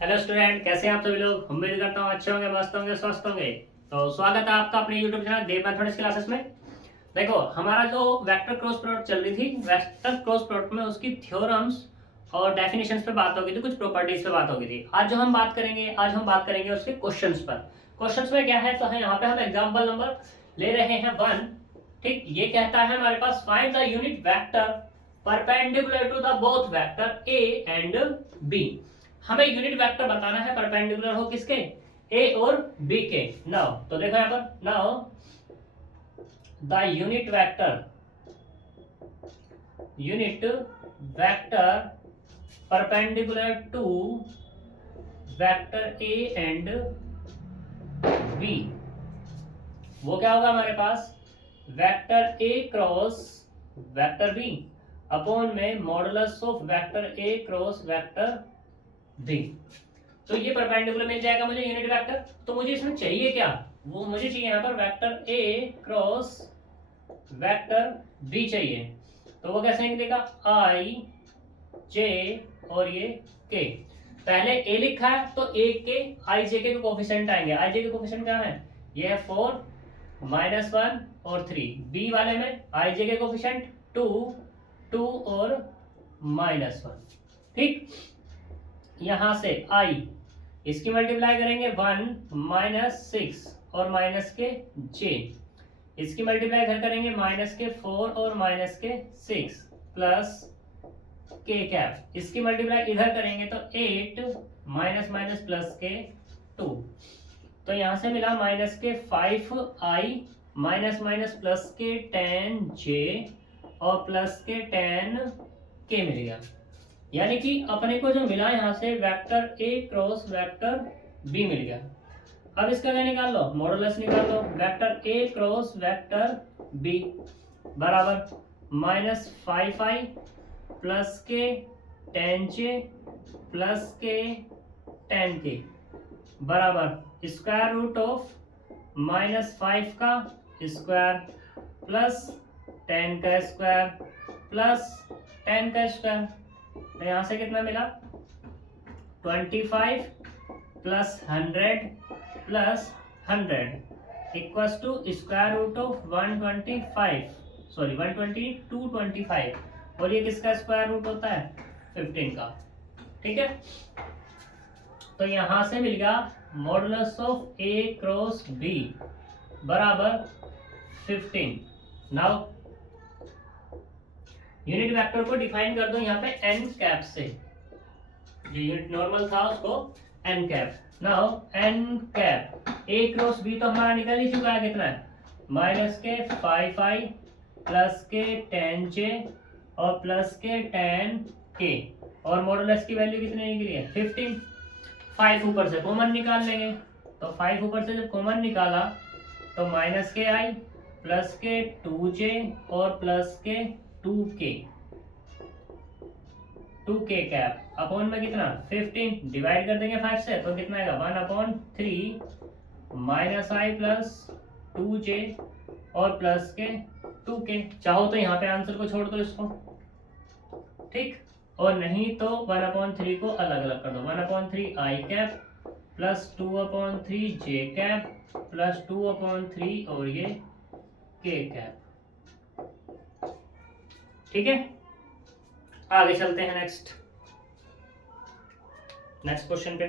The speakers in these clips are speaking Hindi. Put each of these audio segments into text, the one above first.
हेलो स्टूडेंट, कैसे हैं आप सभी लोग। उम्मीद करता हूँ अच्छे होंगे, मस्त होंगे, स्वस्थ होंगे। तो स्वागत है आपका अपने यूट्यूब चैनल देव मैथमेटिक्स क्लासेस में। देखो, हमारा जो वेक्टर क्रॉस प्रोडक्ट चल रही थी, वेक्टर क्रॉस प्रोडक्ट में उसकी थ्योरम्स और डेफिनेशंस पे बात होगी थी, कुछ प्रॉपर्टीज पे बात होगी थी। आज हम बात करेंगे उसके क्वेश्चंस पर। क्वेश्चंस में क्या है, तो है यहाँ पे हम एग्जाम्पल नंबर ले रहे हैं 1। ठीक, ये कहता है हमारे पास find the unit vector perpendicular to the both vector A and B. हमें यूनिट वेक्टर बताना है परपेंडिकुलर हो किसके, ए और बी के। नाउ तो देखो यहाँ पर, now the unit vector perpendicular to vector A and B, वो क्या होगा हमारे पास, vector A cross vector B upon में modulus of vector A cross vector B. तो ये परपेंडिकुलर मिल जाएगा मुझे यूनिट वेक्टर। तो मुझे इसमें चाहिए क्या, वो मुझे चाहिए यहाँ पर vector A cross vector B चाहिए। तो वो कैसे निकलेगा, आई जे और ये के। पहले ए लिखा है तो ए के आई जे के कोफिशिएंट आएंगे। आई जे के कोफिशिएंट क्या है, ये है 4 -1 और 3। बी वाले में आई जे के कोफिशिएंट 2 2 और -1। ठीक, यहां से आई इसकी मल्टीप्लाई करेंगे 1 -6 और माइनस के जे, इसकी मल्टीप्लाई इधर करेंगे -4 और -6 प्लस के कैप, इसकी मल्टीप्लाई इधर करेंगे तो 8 माइनस प्लस के 2। तो यहां से मिला -5i माइनस प्लस के 10j और प्लस के 10k मिल गया। यानी कि अपने को जो मिला यहाँ से vector A cross vector B मिल गया। अब इसका क्या निकाल लो, मॉडुलस निकाल लो। Vector A cross vector B बराबर -5i प्लस के 10j प्लस के 10k बराबर स्क्वायर रूट ऑफ -5 का स्क्वायर प्लस 10 का स्क्वायर प्लस 10 का स्क्वायर। तो यहाँ से कितना मिला, 25 plus 100 plus 100 equals to square root of 125, sorry 122 और ये किसका स्क्वायर रूट होता है, 15 का। ठीक है, तो यहां से मिल गया modulus of A cross B बराबर 15। नाउ यूनिट वेक्टर को डिफाइन कर दो यहाँ पे एन कैप से, जो यूनिट नॉर्मल था उसको N cap. Now N cap A cross B तो हमारा निकल ही चुका है, कितना है, माइनस के 5i प्लस के 10j और प्लस के 10k और मॉडुलस की वैल्यू कितनी निकली है, 15। 5 ऊपर से कॉमन निकाल लेंगे, तो 5 ऊपर से जब कॉमन निकाला तो माइनस के आई प्लस के 2j और प्लस के 2k कैप अपॉन में कितना, 15 डिवाइड कर देंगे 5 से तो कितना आएगा, 1/3 माइनस आई प्लस 2j और प्लस के 2k। चाहो तो यहाँ पे आंसर को छोड़ दो इसको, ठीक, और नहीं तो 1/3 को अलग अलग कर दो। 1/3 आई कैप प्लस 2/3 जे कैप प्लस 2/3 और ये के कैप। ठीक है, आगे चलते हैं नेक्स्ट क्वेश्चन पे।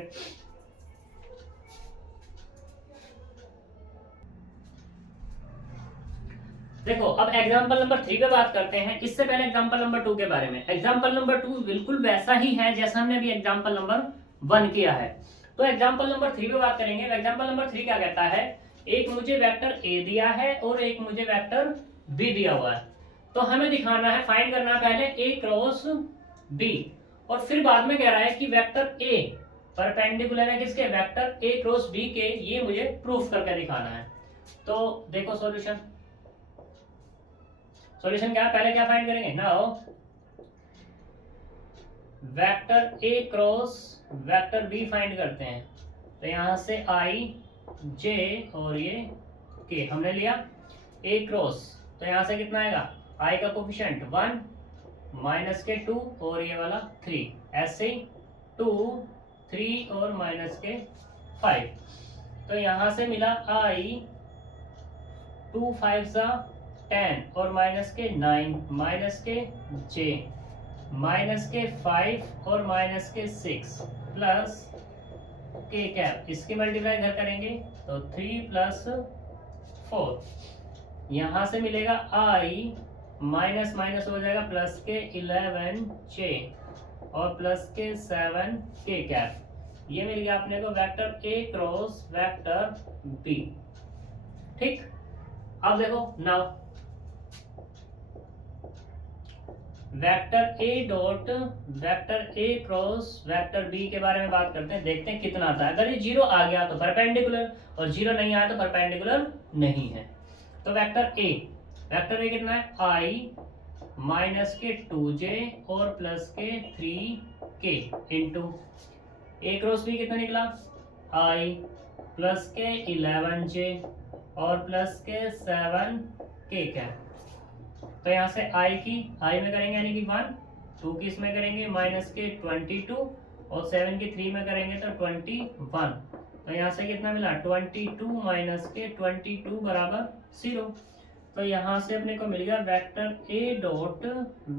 देखो, अब एग्जांपल नंबर 3 पे बात करते हैं। इससे पहले एग्जांपल नंबर 2 के बारे में। एग्जांपल नंबर 2 बिल्कुल वैसा ही है जैसा हमने अभी एग्जांपल नंबर 1 किया है। तो एग्जांपल नंबर 3 पे बात करेंगे। एग्जांपल नंबर 3 क्या कहता है, एक मुझे वेक्टर ए दिया है और एक मुझे वेक्टर बी दिया हुआ है। तो हमें दिखाना है, फाइंड करना है पहले ए क्रॉस बी और फिर बाद में कह रहा है कि वेक्टर ए परपेंडिकुलर है किसके, वेक्टर ए क्रॉस बी के। ये मुझे प्रूफ करके दिखाना है। तो देखो सॉल्यूशन क्या है, पहले क्या फाइंड करेंगे, now vector A cross vector B find करते हैं। तो यहां से आई जे और ये के हमने लिया ए क्रॉस, तो यहां से कितना आएगा, आई का कोफिशिएंट 1 माइनस के 2 और ये वाला 3, ऐसे ही 2 3 और माइनस के 5। तो यहाँ से मिला I 2 5 सा 10 और माइनस के 9 माइनस के j माइनस के 5 और माइनस के 6 प्लस के कैप, इसकी मल्टीप्लाई इधर करेंगे तो 3 प्लस 4। यहाँ से मिलेगा I माइनस माइनस हो जाएगा प्लस के 11 j और प्लस के 7 के कैप। ये मिल गया अपने को vector A cross vector B। ठीक, अब देखो now vector A dot vector A cross vector B के बारे में बात करते हैं, देखते हैं कितना आता है। अगर ये 0 आ गया तो परपेंडिकुलर, और 0 नहीं आया तो परपेंडिकुलर नहीं है। तो वेक्टर A कितना है I माइनस के 2j और plus k 3k into A cross B कितना निकला I प्लस के 11j और प्लस के 7k कैप। तो यहाँ से I में करेंगे यानी कि 1, 2 की इसमें करेंगे माइनस के 22 और 7 की 3 में करेंगे तो 21। तो यहाँ से कितना मिला 22 माइनस के 22 बराबर 0। तो यहाँ से अपने को मिल गया vector A dot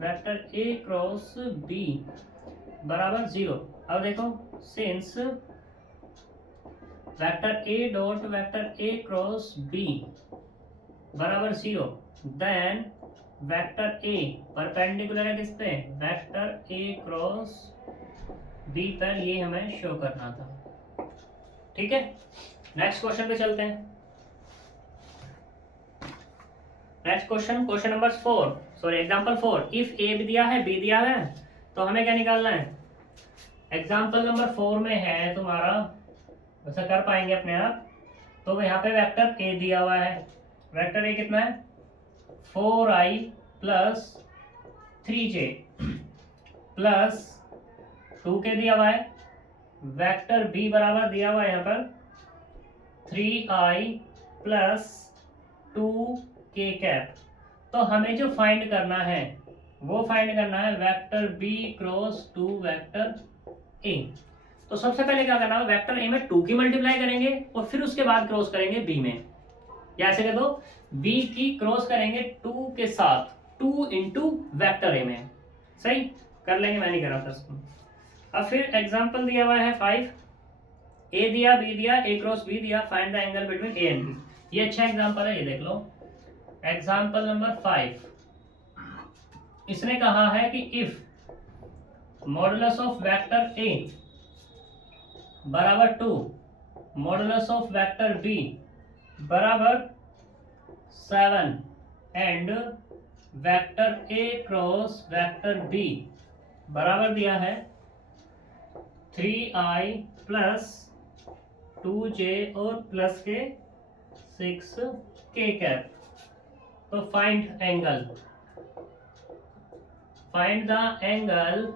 vector A cross B बराबर 0। अब देखो since vector A dot vector A cross B बराबर 0, देन वेक्टर A परपेंडिकुलर है किस पे, वेक्टर A क्रॉस B पर, ये हमें शो करना था। ठीक है, नेक्स्ट क्वेश्चन पे चलते हैं। Next question number 4, sorry example 4। If A भी दिया है B दिया है तो हमें क्या निकालना है। एग्जांपल नंबर 4 में है तुम्हारा, वैसा कर पाएंगे अपने आप। तो यहाँ पे वेक्टर A दिया हुआ है, वेक्टर A कितना है 4i plus 3j plus 2k दिया हुआ है। वेक्टर B बराबर दिया हुआ है यहाँ पर 3i प्लस 2k कैप। तो हमें जो फाइंड करना है वो फाइंड करना है vector B cross 2 vector A। तो सबसे पहले क्या करना है, वेक्टर A में 2 की मल्टीप्लाई करेंगे और फिर उसके बाद क्रॉस करेंगे B में। या ऐसे कह दो B की क्रॉस करेंगे 2 के साथ, 2 इंटू वेक्टर A में। सही कर लेंगे, मैं नहीं कर रहा था इसको। अब फिर एग्जांपल दिया हुआ है 5, A दिया B दिया A क्रॉस B दिया, find the angle between A and B। ये अच्छा एग्जांपल है, ये देख लो। एग्जांपल नंबर 5, इसने कहा है कि if modulus of vector A बराबर 2 मॉडुलस ऑफ वेक्टर B बराबर 7 and vector A cross vector B बराबर दिया है 3i प्लस 2j और प्लस के 6k कैप। तो find the angle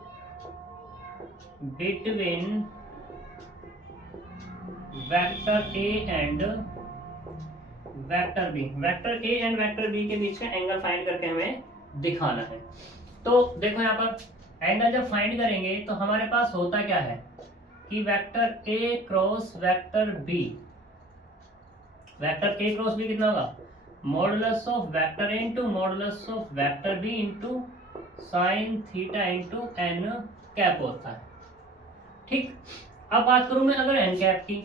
between vector A and vector B। Vector A and vector B के बीच का एंगल फाइंड करके हमें दिखाना है। तो देखो यहाँ पर एंगल जब फाइंड करेंगे तो हमारे पास होता क्या है कि vector A cross vector B, vector A cross B कितना होगा modulus of vector A into modulus of vector B into sine theta into n cap होता है। ठीक, अब बात करूं मैं अगर n कैप की,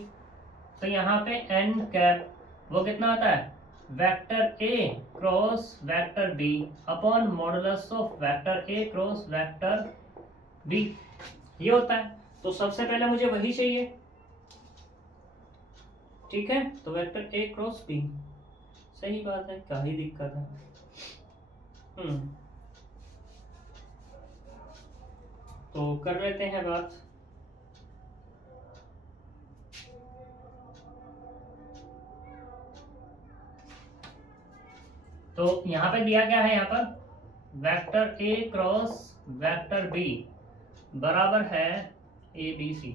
तो यहाँ पे n कैप वो कितना आता है vector A cross vector B upon modulus of vector A cross vector B, ये होता है। तो सबसे पहले मुझे वही चाहिए। ठीक है, तो वेक्टर A क्रॉस B, सही बात है, क्या ही दिक्कत है। तो कर लेते हैं बात। तो यहाँ पे दिया क्या है, यहाँ पर vector A cross vector B बराबर है ABC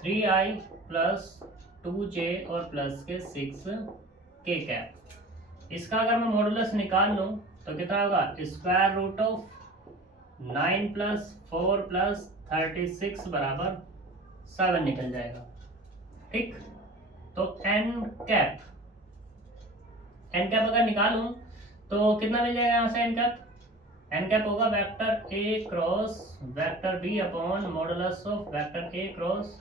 3i प्लस 2j और प्लस के 6k कैप। इसका अगर मैं मॉडुलस निकाल लूँ तो कितना होगा square root of 9 plus 4 plus 36 बराबर 7 निकल जाएगा। ठीक, तो एन कैप अगर निकालूं तो कितना मिल जाएगा यहाँ से एन कैप होगा vector A cross vector B upon modulus of vector A cross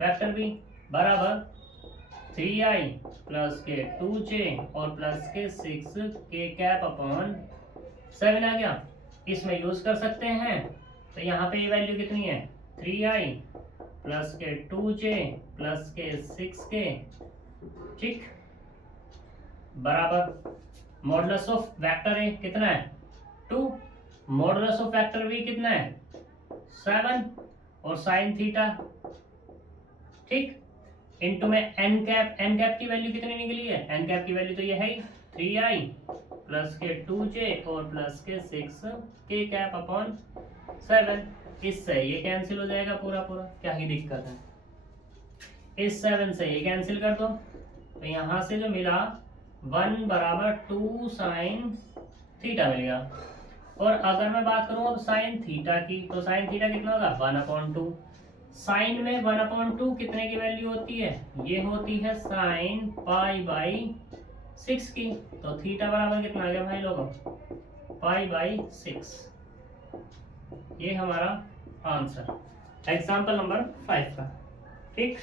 vector B बराबर 3i प्लस के 2j और प्लस के 6k कैप अपॉन 7 आ गया। इसमें यूज कर सकते हैं, तो यहाँ पे ये वैल्यू कितनी है 3i प्लस के 2j प्लस के 6k, ठीक, बराबर मॉडुलस ऑफ वेक्टर ए कितना है 2, मॉडुलस ऑफ वेक्टर बी कितना है 7 और साइन थीटा, ठीक, इनटू में एन कैप की वैल्यू कितनी निकली है, एन कैप की वैल्यू तो ये है 3i प्लस के 2j और प्लस के 6k कैप अपॉन 7। इससे ये कैंसिल हो जाएगा पूरा, क्या ही दिक्कत है। इस 7 से ये कैंसिल कर दो, तो यहाँ से जो मिला 1 बराबर 2 साइन थीटा मिल गया। और अगर मैं बात करूँ अब साइन थीटा की, तो साइन थीटा कितना होगा 1/2। साइन में 1/2 कितने की वैल्यू होती है, ये होती है साइन π/6 की, तो थीटा बराबर कितना आ गया भाई लोगों π/6। ये हमारा आंसर एग्जाम्पल नंबर 5 का। ठीक,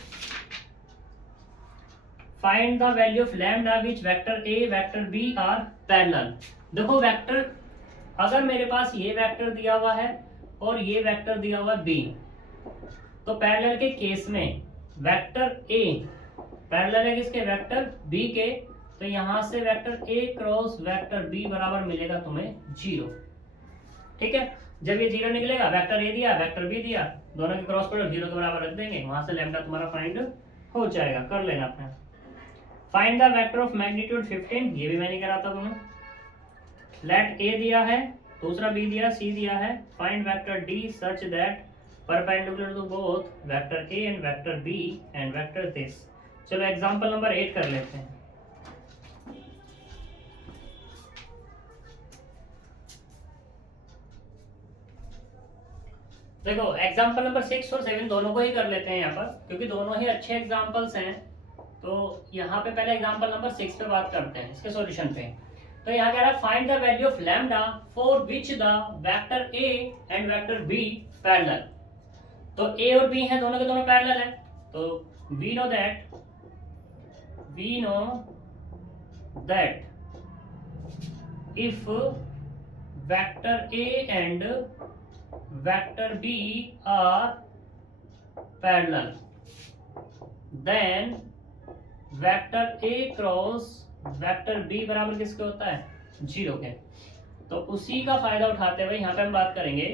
find the value of lambda which vector A vector B are parallel. देखो वेक्टर, अगर मेरे पास ये वेक्टर दिया हुआ है और ये वेक्टर दिया हुआ है बी, तो पैरेलल के केस में वेक्टर ए पैरेलल है किसके वेक्टर बी के, तो यहां से vector A cross vector B बराबर मिलेगा तुम्हें 0। ठीक है, जब ये 0 निकलेगा, वेक्टर ए दिया वेक्टर बी दिया, दोनों के क्रॉस प्रोडक्ट 0 के बराबर रख देंगे, वहां से लैम्डा तुम्हारा फाइंड हो जाएगा। कर लेना अपना। Find the vector of magnitude 15, ये भी मैंने करा था तुम्हें। लेट ए दिया है, दूसरा बी दिया, सी दिया है। Find vector D such that perpendicular to both vector A and vector B and vector this. चलो एग्जांपल नंबर 8 कर लेते हैं। देखो एग्जांपल नंबर 6 और 7 दोनों को ही कर लेते हैं यहाँ पर, क्योंकि दोनों ही अच्छे एग्जांपल्स हैं। तो यहाँ पे पहले एग्जांपल नंबर 6 पे बात करते हैं, इसके सॉल्यूशन पे। तो यहाँ कह रहा है find the value of lambda for which the vector A and vector B parallel. तो ए और बी हैं, दोनों के दोनों पैरेलल हैं, तो we know that if vector A and vector B are parallel then vector A cross vector B बराबर किसके होता है 0 के। तो उसी का फायदा उठाते हुए यहाँ पे हम बात करेंगे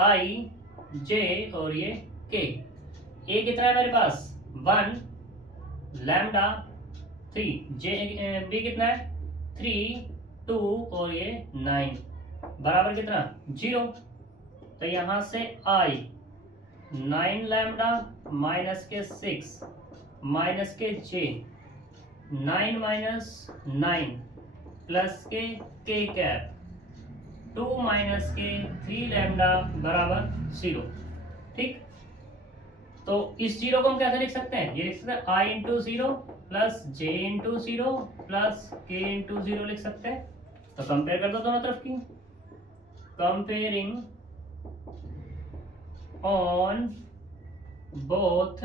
आई जे और ये के। ए कितना है मेरे पास 1 लैम्डा 3, जे बी कितना है 3 2 और ये 9 बराबर कितना 0। तो यहां से आई 9 लैम्डा माइनस के 6 माइनस के जे 9 माइनस 9 प्लस के कैप 2 माइनस के 3 लैम्डा बराबर 0। ठीक, तो इस 0 को हम कैसे लिख सकते हैं, ये लिख सकते हैं आई into 0 plus J into 0 plus के इंटू 0 लिख सकते हैं। तो कंपेयर कर दो दोनों तरफ की, comparing on both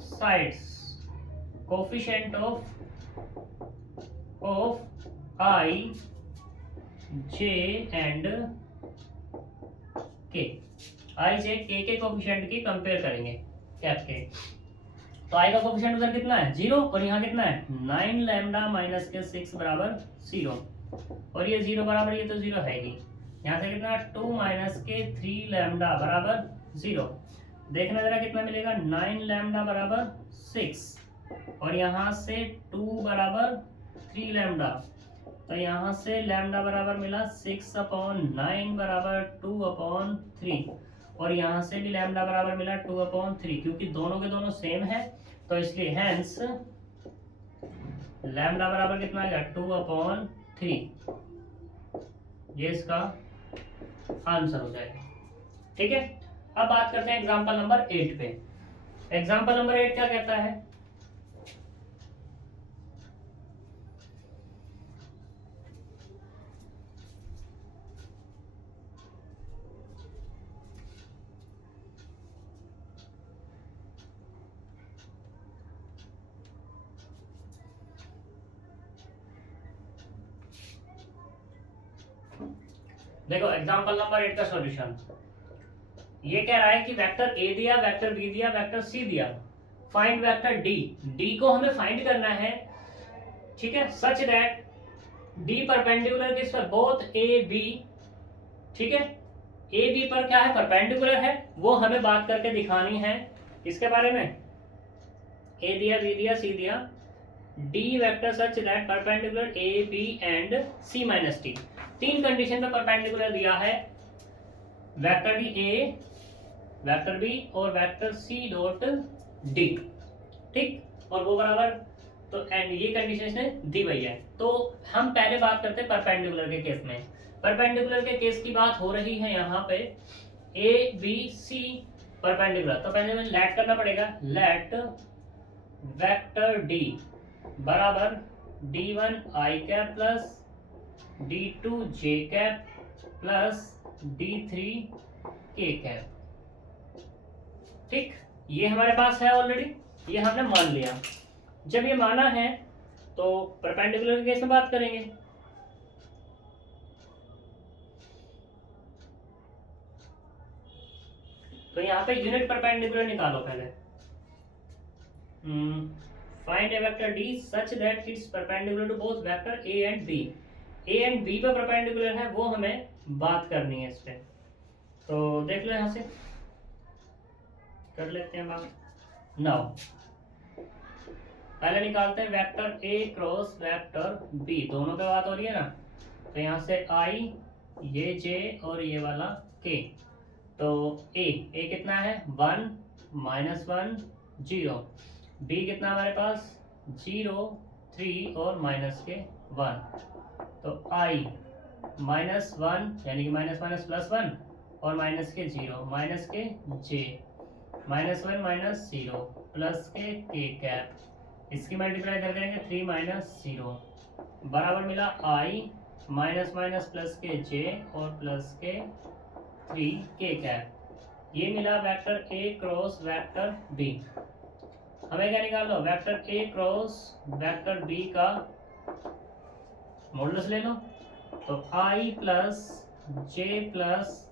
sides coefficient of I J and K। I J K के कोफिशिएंट की कंपेयर करेंगे कैप के। तो I का कोफिशिएंट उधर कितना है 0 और यहाँ कितना है 9 लैम्डा माइनस के 6 बराबर 0 और ये 0 बराबर ये तो 0 है ही। यहाँ से कितना 2 माइनस के 3 लैम्डा बराबर 0। देखना जरा कितना मिलेगा 9 लैम्डा बराबर 6 और यहाँ से 2 बराबर 3 लैम्डा, तो यहाँ से लैम्डा बराबर मिला 6/9 बराबर 2/3 और यहाँ से भी लैम्डा बराबर मिला 2/3, क्योंकि दोनों के दोनों सेम है तो इसलिए हैंस लैम्डा बराबर कितना आएगा 2/3। ये इसका आंसर हो जाएगा। ठीक है, अब बात करते हैं एग्जाम्पल नंबर 8 पे। एग्जाम्पल नंबर 8 क्या कहता है? देखो एग्जाम्पल नंबर 8 का सॉल्यूशन ये कह रहा है कि वेक्टर ए दिया, वेक्टर बी दिया, वेक्टर सी दिया, फाइंड वेक्टर डी। डी को हमें फाइंड करना है, ठीक है, सच दैट डी परपेंडिकुलर किस पर, बोथ ए बी, ठीक है, ए बी पर क्या है, परपेंडिकुलर है, वो हमें बात करके दिखानी है। इसके बारे में ए दिया, बी दिया, सी दिया, D vector such that perpendicular A B and C minus T. तीन कंडीशन पे परपेंडिकुलर दिया है, vector D A, vector B और वेक्टर सी डॉट डी, ठीक, और वो बराबर, तो एंड ये कंडीशन इसने दी हुई है। तो हम पहले बात करते हैं परपेंडिकुलर के केस में। परपेंडिकुलर के केस की बात हो रही है यहाँ पे, ए बी सी परपेंडिकुलर, तो पहले हमें लेट करना पड़ेगा, लेट वेक्टर डी बराबर d1 i cap plus d2 j cap plus d3 k cap, ठीक, ये हमारे पास है ऑलरेडी, ये हमने मान लिया। जब ये माना है तो परपेंडिकुलर के केस में बात करेंगे। तो यहाँ पे यूनिट परपेंडिकुलर निकालो पहले। Find a vector D such that it's perpendicular to both vector A and B. A and B पे परपेंडिकुलर है, वो हमें बात करनी है इस पे। तो देख लो, यहाँ से कर लेते हैं बात। नाउ पहले निकालते हैं vector A cross vector B, दोनों पे बात हो रही है ना। तो यहाँ से आई, ये जे और ये वाला के। तो ए कितना है, 1 -1 0, बी कितना हमारे पास 0 3 और माइनस के 1। तो आई -1 यानी कि माइनस माइनस प्लस 1 और माइनस के 0, माइनस के जे, -1 -0 प्लस के कैप, इसकी मल्टीप्लाई कर करेंगे 3 -0 बराबर मिला आई माइनस माइनस प्लस के जे और प्लस के 3 के कैप। ये मिला vector A cross vector B. हमें क्या निकाल लो, vector A cross vector B का मॉडुलस ले लो। तो आई प्लस जे प्लस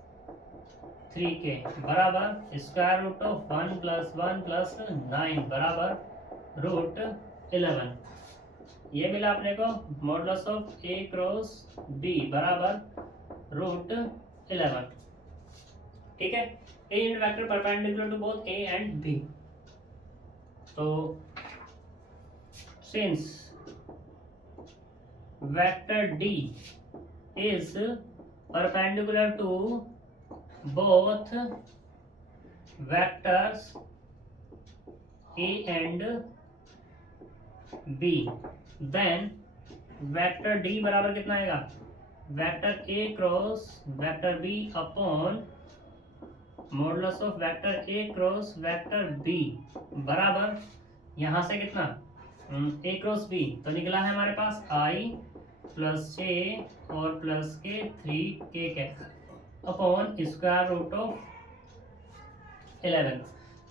3k बराबर स्क्वायर रूट ऑफ 1 + 1 + 9 बराबर √11। ये मिला अपने को modulus of A cross B बराबर √11, ठीक है। A unit vector perpendicular to both A and B. तो since vector D is perpendicular to both vectors a and b, then vector d बराबर कितना आएगा, vector a cross vector b upon modulus of vector a cross vector b बराबर यहाँ से कितना a क्रॉस b, तो निकला है हमारे पास i प्लस j और plus k 3k cap upon square root of 11।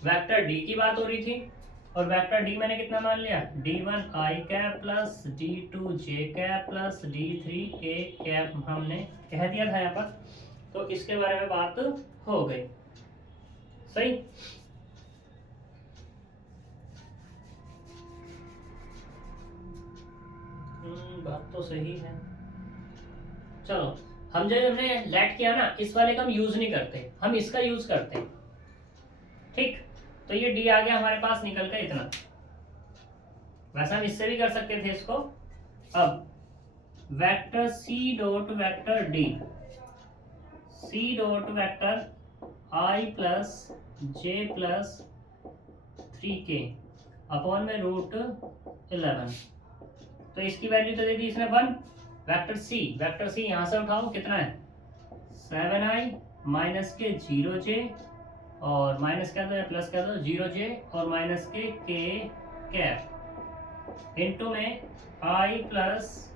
Vector D की बात हो रही थी और वेक्टर डी मैंने कितना मान लिया, d1 i cap plus d2 j cap plus d3 k cap हमने कह दिया था यहाँ पर। तो इसके बारे में बात हो गई, सही। बात तो सही है। चलो, हम जब हमने लेट किया ना, इस वाले का हम यूज नहीं करते, हम इसका यूज करते हैं, ठीक। तो ये डी आ गया हमारे पास निकल कर इतना। वैसे हम इससे भी कर सकते थे इसको। अब vector C dot vector D, C dot vector I plus J plus 3k upon में √11। तो इसकी वैल्यू तो दे दी इसने 1। वेक्टर सी यहाँ से उठाओ, कितना है 7i माइनस के 0j और माइनस क्या दो या प्लस क्या दो, 0j और माइनस के कैप इंटू में i plus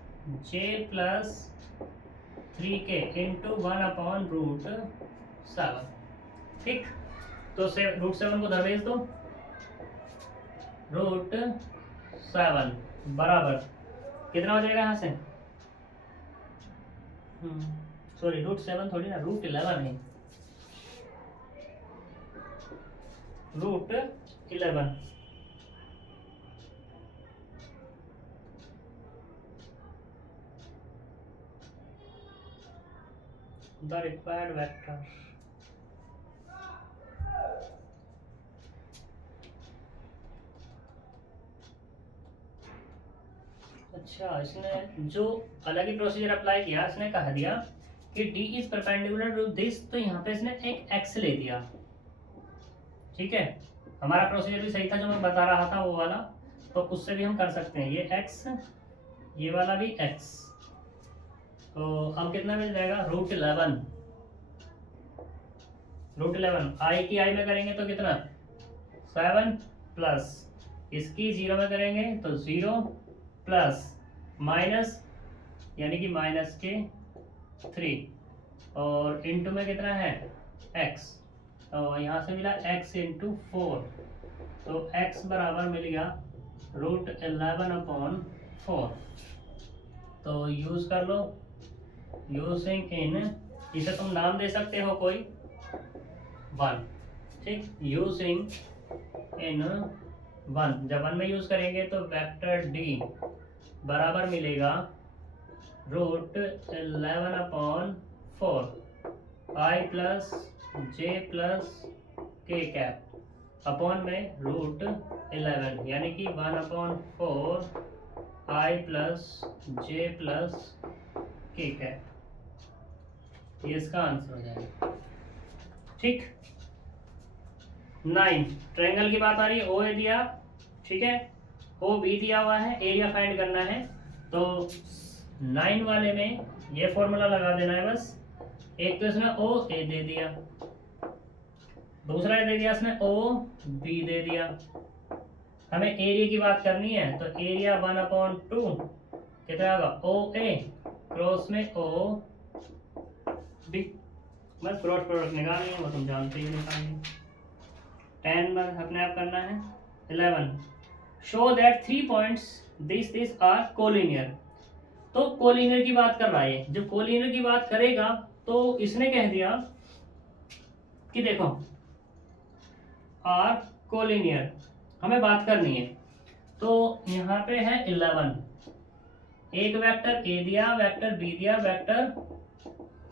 j plus 3k into 1/√7। ठीक, तो √7 को धर भेज दो, √7 बराबर कितना हो जाएगा यहाँ से, सॉरी √7 थोड़ी ना, √11 है, √11 the required vector। अच्छा, इसने जो अलग ही प्रोसीजर अप्लाई किया, इसने कह दिया कि D is perpendicular to this, तो यहाँ पे इसने एक x ले दिया। ठीक है, हमारा प्रोसीजर भी सही था जो मैं बता रहा था वो वाला, तो उससे भी हम कर सकते हैं, ये x, ये वाला भी x, तो अब कितना मिल जाएगा, √11 i की i में करेंगे तो कितना 7 प्लस इसकी 0 में करेंगे तो 0 प्लस माइनस यानी कि माइनस के 3 और इंटू में कितना है x, तो यहाँ से मिला x इंटू 4, तो x बराबर मिल गया √11/4। तो यूज कर लो, यूजिंग इन, इसे तुम नाम दे सकते हो कोई 1। ठीक, यूजिंग इन 1, जब 1 में यूज करेंगे तो वेक्टर D बराबर मिलेगा √11/4 i plus j plus k cap upon में √11 यानी कि 1/4 i plus j plus k cap, ये इसका आंसर हो जाएगा। ठीक, 9 ट्रायंगल की बात आ रही है, ओ ए दिया, ठीक है, ओ बी दिया हुआ है, एरिया फाइंड करना है, तो 9 वाले में ये फॉर्मूला लगा देना है बस। एक तो इसने ओ ए दे दिया, दूसरा दे दिया इसने ओ बी दे दिया, हमें एरिया की बात करनी है, तो एरिया 1/2 कितना होगा, ओ ए क्रॉस में ओ बी, बस क्रॉस प्रोडक्ट निकालनी है, वो तुम जानते ही निकालेंगे। 10 अपने आप करना है। 11 show that 3 points this are collinear, तो कोलिनियर की बात कर रहा है, जब कोलिनियर की बात करेगा तो इसने कह दिया कि देखो आर कोलिनियर हमें बात करनी है, तो यहाँ पे है 11, एक वेक्टर ए दिया, वेक्टर बी दिया, वेक्टर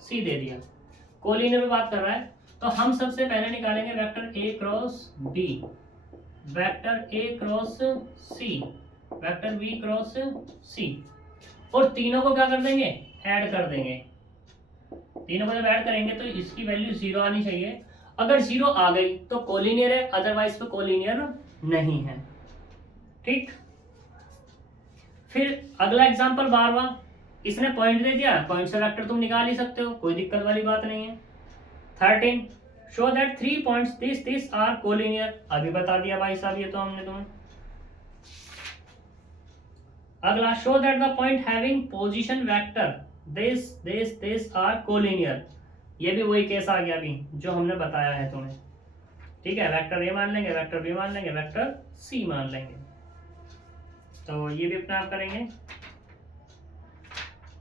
सी दे दिया, कोलिनियर में बात कर रहा है, तो हम सबसे पहले निकालेंगे vector A cross B, vector A cross C, vector B cross C, और तीनों को क्या कर देंगे, ऐड कर देंगे। तीनों को जब ऐड करेंगे तो इसकी वैल्यू 0 आनी चाहिए, अगर 0 आ गई तो कोलिनियर है, अदरवाइज तो कोलिनियर नहीं है। ठीक, फिर अगला एग्जांपल 12वां, इसने पॉइंट दे दिया, पॉइंट से वेक्टर तुम निकाल ही सकते हो, कोई दिक्कत वाली बात नहीं है। 13 show that 3 points this are collinear, अभी बता दिया भाई साहब ये तो हमने तुम्हें। अगला show that the point having position vector this are collinear, ये भी वही केस आ गया अभी जो हमने बताया है तुम्हें। ठीक है, वेक्टर ए मान लेंगे, वेक्टर बी मान लेंगे, वेक्टर सी मान लेंगे, तो ये भी अपना आप करेंगे,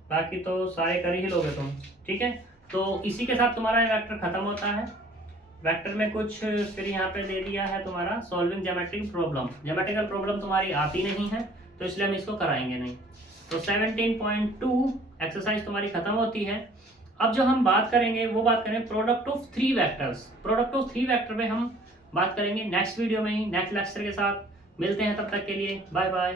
बाकी तो सारे कर ही लोगे तुम। ठीक है, तो इसी के साथ तुम्हारा वेक्टर खत्म होता है। वेक्टर में कुछ फिर यहाँ पे दे दिया है तुम्हारा solving geometric problem, geometrical problem तुम्हारी आती नहीं है तो इसलिए हम इसको कराएंगे नहीं। तो 17.2 एक्सरसाइज तुम्हारी खत्म होती है। अब जो हम बात करेंगे वो बात करें product of 3 vectors, product of 3 vector पे हम बात करेंगे नेक्स्ट वीडियो में ही, नेक्स्ट लेक्चर के साथ मिलते हैं, तब तक के लिए बाय बाय।